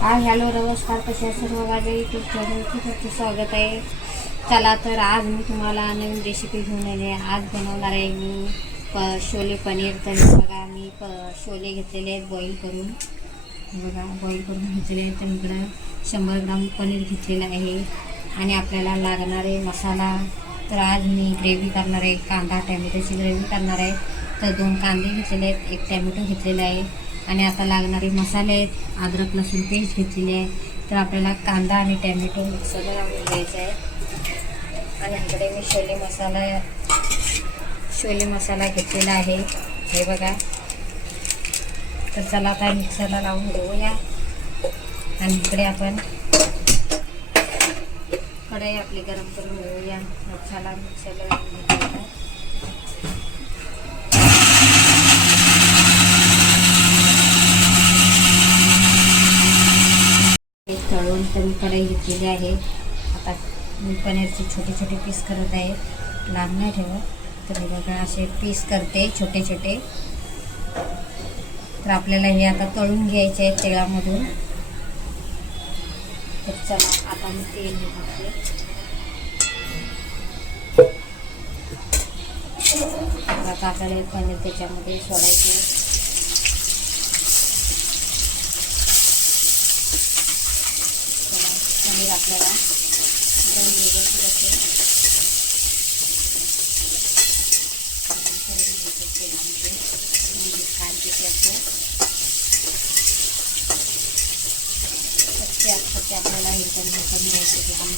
Hi hello नमस्कार कसे सर्व माझ्या यूट्यूब चॅनलची खूप स्वागत आहे. चला तर आज मी तुम्हाला नवीन रेसिपी घेऊन आले आहे. आज बनवणार आहे मी प शोले पनीर. तर बघा मी प शोले घेतलेले आहेत बॉईल करून. बघा बॉईल करून घेतलेले आहेत. तर इकडं शंभर ग्राम पनीर घेतलेलं आहे. आणि आपल्याला लागणारे मसाला. तर आज मी ग्रेव्ही करणार आहे. कांदा टॅमॅटोची ग्रेव्ही करणार आहे. तर दोन कांदे घेतलेले आहेत. एक टॅमॅटो घेतलेला आहे. आणि आता लागणारे मसाले आहेत. अद्रक लसूण पेस्ट घेतलेली आहे. तर आपल्याला कांदा आणि टॅमॅटो मिक्सरला लावून घ्यायचा आहे. आणि इकडे मी छोले मसाला छोले मसाला घेतलेला आहे. हे बघा. तर चला आता मिक्सरला लावून घेऊया. आणि इकडे आपण कढई आपली गरम करून घेऊया. मसाला मिक्सरला लावून घेतलेला तळून तर मी कढई घेतलेली आहे. आता मी पनीरचे छोटे छोटे पीस करत आहे. लांब नाही ठेवत. तर बघा असे पीस करते छोटे छोटे. तर आपल्याला हे आता तळून घ्यायचे आहेत तेलामधून. तर चला आता मी तेल घेते. आता आपल्याला पनीर त्याच्यामध्ये सोडायचं आहे. चला, पनीर आपल्याला एकदम व्यवस्थित असेल. करून आपल्याला एकदम कमी करून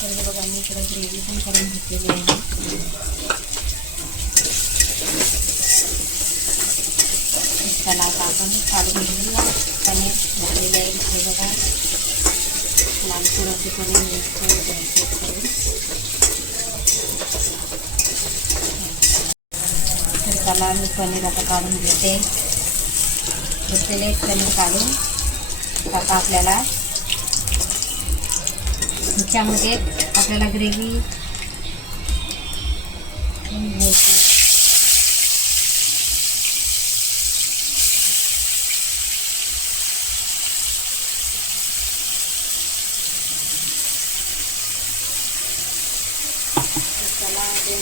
तर बघा मी इकडे ग्रेव्ही पण करून घेतलेली आहे. त्याला आता आपण काढून घेऊया पनीर झालेलं आहे हे बघा. लाल असे मिक्स करून करून तर त्याला मी पनीर आता काढून घेते. घेतलेले पनीर काढून आता आपल्याला त्यामध्ये आपल्याला ग्रेव्ही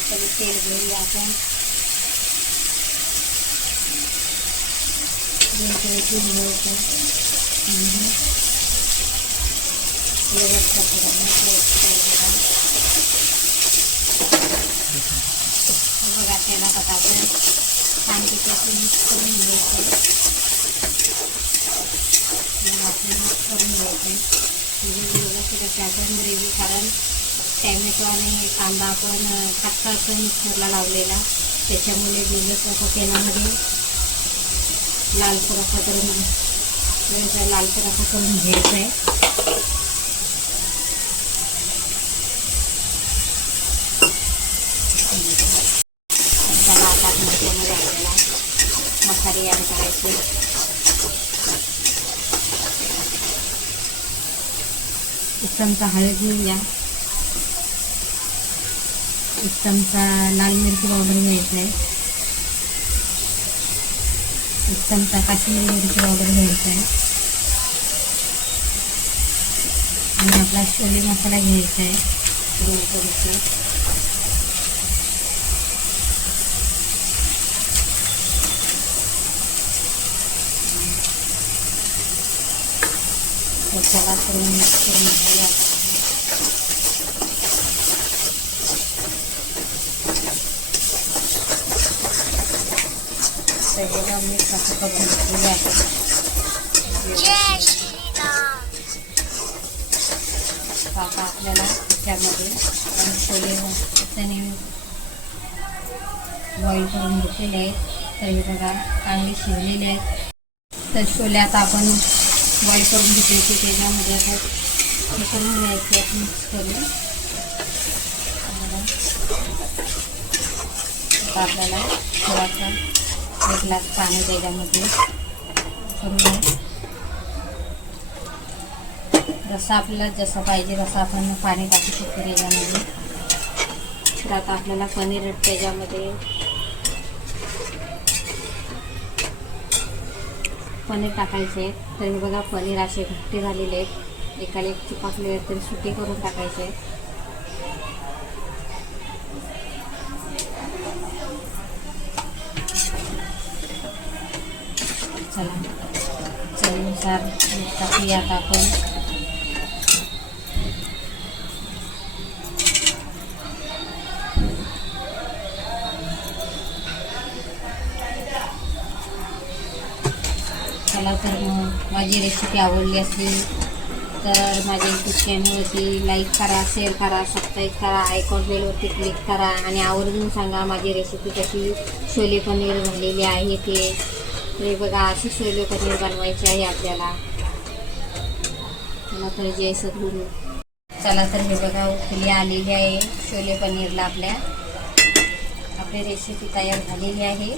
घ्यायची तेल घेऊया आपण बघा. तेला आपण मिक्स करून घ्यायचं. आपण मिक्स करून घ्यायचं. म्हणजे व्यवस्थित आपण ग्रेव्ही कारण टॅमॅटो आणि कांदा आपण कच्चा पण मिक्सरला लावलेला. त्याच्यामुळे दिवस असं तेलामध्ये. लाल असा करून व्यवस्थित लालसर असा करून घ्यायचा आहे. मसाले ॲड करायचे. एक चमचा हळद घेऊया एक चमचा लाल मिरची पावडर घ्यायचा आहे एक चमचा काश्मीरी मिरची पावडर घ्यायचा आहे आणि आपला छोले मसाला घ्यायचा आहे दोन चमचे त्याला करून मिक्स करून घेऊया आता. सगळं मी कसं करून घेतलेलं आहे तर आता आपल्याला त्याच्यामध्ये आपण छोले त्याने बॉईल करून घेतलेले आहेत. तर हे बघा चांगले शिजलेले आहेत. तर छोले आता आपण बॉईल करून घेतले की त्याच्यामध्ये आता हे करून घ्यायचे मिक्स करून आता आपल्याला थोडासा एक ग्लास पाणी त्याच्यामध्ये रसा आपल्याला जसं पाहिजे तसं आपण पाणी टाकू शकतो त्याच्यामध्ये. तर आता आपल्याला पनीर त्याच्यामध्ये पनीर टाकायचे तर तरी बघा पनीर असे घट्टे झालेले आहेत. एकाला एक चिपाकले तरी सुटी करून टाकायचे आहेत. चला चवीनुसार मीठ टाकूया आपण चला तर मग माझी रेसिपी आवडली असली तर माझ्या यूट्यूब चॅनलवरती लाईक करा शेअर करा सबस्क्राईब करा आयकॉन बेलवरती क्लिक करा आणि आवर्जून सांगा माझी रेसिपी कशी छोले पनीर झालेली आहे ते. हे बघा अशी सोय पनीर बनवायचे आहे आपल्याला. चला तर जय सद्गुरू. चला तर हे बघा उकली आलेली आहे छोले पनीरला आपल्या. आपली रेसिपी तयार झालेली आहे.